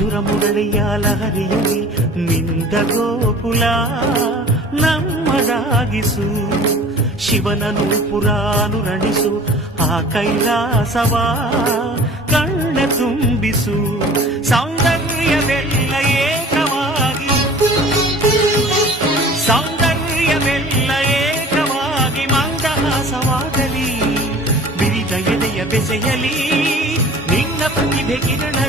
ಮಧುರ ಮುರಳಿಯ ಲಹರಿಯಲ್ಲಿ ಮಿಂದ ಗೋಕುಲ ನಮ್ಮದಾಗಿಸು. ಶಿವನನು ಪುರಾನುರಣಿಸು ಆ ಕೈಲಾಸವ ಕಣ್ಣ ತುಂಬಿಸು. ಸೌಂದರ್ಯವೆಲ್ಲ ಏಕವಾಗಿ, ಸೌಂದರ್ಯವೆಲ್ಲ ಏಕವಾಗಿ ಮಂದಹಾಸವಾಗಲಿ. ಬಿರಿದ ಎದೆಯ ಬೆಸೆಯಲಿ ನಿನ್ನ ಪ್ರತಿಭೆ ಕಿರಣ